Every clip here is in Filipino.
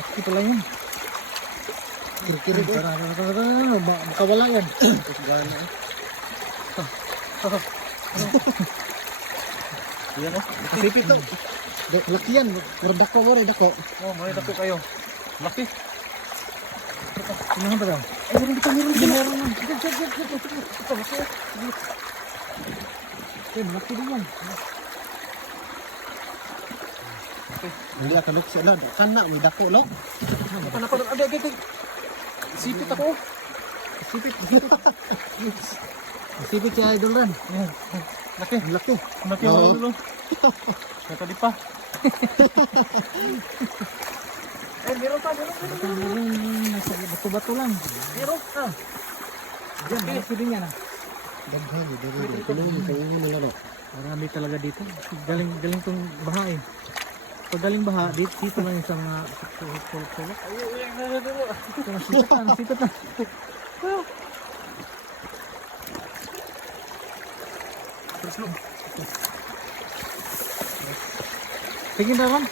Laki pala yun. Kiri-kiri ko. Makawala yan. Tapos gana eh. Yan o. Sipit to. Laki yan. Pero dako mo rin, dako. Oh, may dako kayo. Laki. Sinahan ba daw? Ay, meron dito, meron dito. Meron man. Ito, laki. Yan, laki din yan. Hindi ka look siya lang. Kana, may dako, look. Napanood. Agay. Sipit ako. Sipit. Sipit si Idol Ran. Laki. Laki. Laki ako dulu. Kaya tadi pa. Meron pa. Nasa bato-bato lang. Meron pa. Diyan, malaki din yan ah. Daghan, daghan. Tulungan nila no. Marami talaga dito. Galing tong baha eh. Pag galing baha, dito lang yung sa mga tulog-tulog. Ito, nasitot na. Terus lu. Tingin na lang.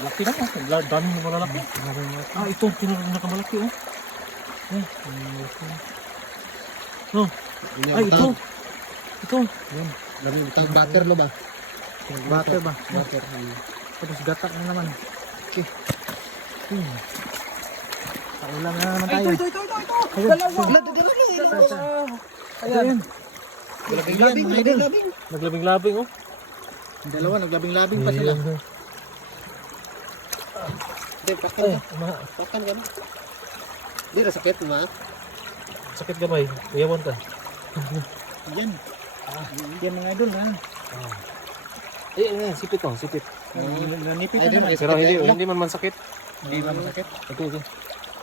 Laki na. Dami mo malalaki. Ah, ito. Pinakamalaki oh. No. Ay, ito. Ito. Yan. Dami utang butter lo ba? Butter ba? Butter. Tapos gata na naman. Okay. Paulam na naman tayo. Ito. Dalawa. Ayan. Naglabing-labing oh. Dalawa, naglabing-labing pa sila. Hindi, pakan ka. Pakan ka na. Hindi, nasakit mo ha. Sakit gamay. Iyawan ka. Yan. Yan mga idol ha. Sipit oh, sipit. Nanipit Ay, na naman. Pero hindi man sakit. Hindi man masakit. Ito.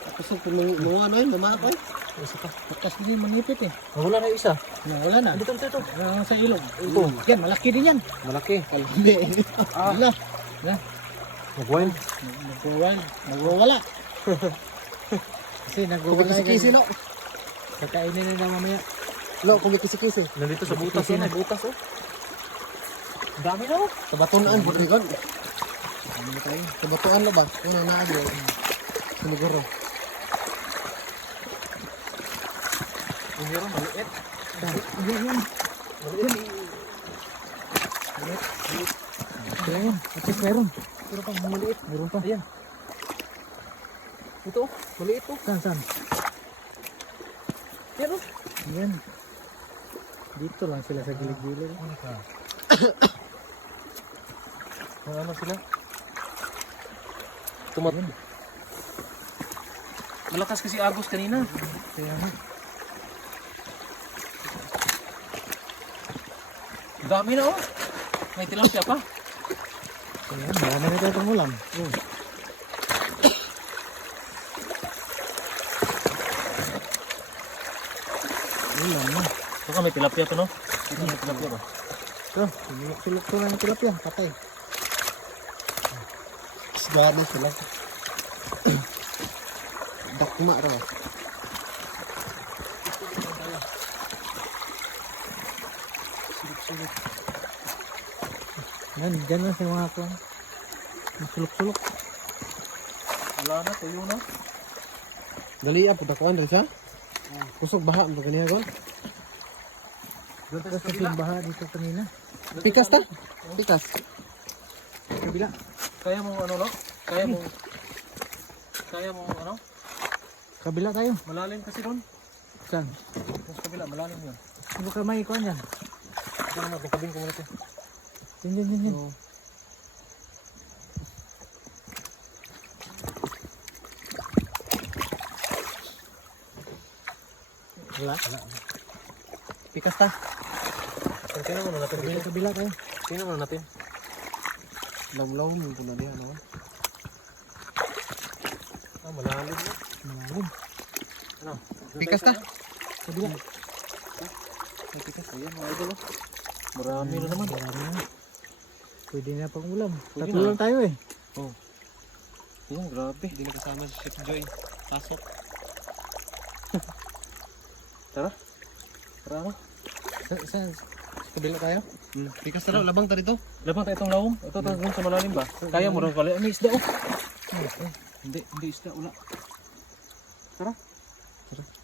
Tapos yung mga ano yun, lumako eh. Isa pa. Bakas din manipit eh. Wala na isa. Wala na. Ito. Sa ilog. Ito. Yan, malaki din yan. Malaki. Kalbi. Wala. Nag-wild. Nagwawala. Kasi nagwawala. Kisi-kisi lo. Kakainin nila mamaya. Lo, kung kisi-kisi. Nandito sa butas oh. May butas oh. Dami na oh. Tabatunaan, butrigon. Tabatuan lo ba? Una na agyo. Siniguro. Meron maliit. Yan. Yan. At least meron. Meron pang maliit. Meron pa. Ayan. Ito oh. Maliit oh. Saan? Meron. Yan. Dito lang sila sa gilid-gilid. Ano sila? Tumat. Malakas kasi agos kanina. Kaya nga. Dami na oh. May tilapia pa. Kaya marami na tayo pang ulam. Ulam na. Ito ka may tilapia to no? Ito may tilapia ba? Ito, sinulok-sulok ko lang yung tilapia. Patay. Isgana sila. Dakma raw. Yan, dyan lang sa mga kwan. Sulok-sulok. Wala na, tuyo na. Dali ang putakuan rin siya. Kusog baha ang kaniya ko. Kasi yung baha dito kanina. Pikas ta? Pikas. Kabila. Kaya mo ano no? Kaya mo ano? Kabila tayo. Malalim kasi doon. Saan? Sa kabila, malalim yun. Ano ka may kwan yan? Ito naman, tukabin ko muna ito. Yan. Wala. Pikas ta. Tingnan muna natin. Kabila tayo. Tingnan muna natin. Lamlaw mo ko na diyan no. Ah, malalim na. Malalim. Ano? Pikas ta. Kabila. May pikas. Ayan mga idol. Marami na naman. Marami na. Pwede na pang ulam. Pwede Tatlo na. lang tayo eh. Oh. Ayan, grabe. Hindi na kasama si Chef Joy. Pasok. Tara. Tara ano? Sa kabila tayo? Pikas ta raw, labang ta dito. Labang tayo itong lawom. Ito doon sa malalim ba? Kaya mo rin pala. May isda oh. Hindi isda, wala. Tara. Tara.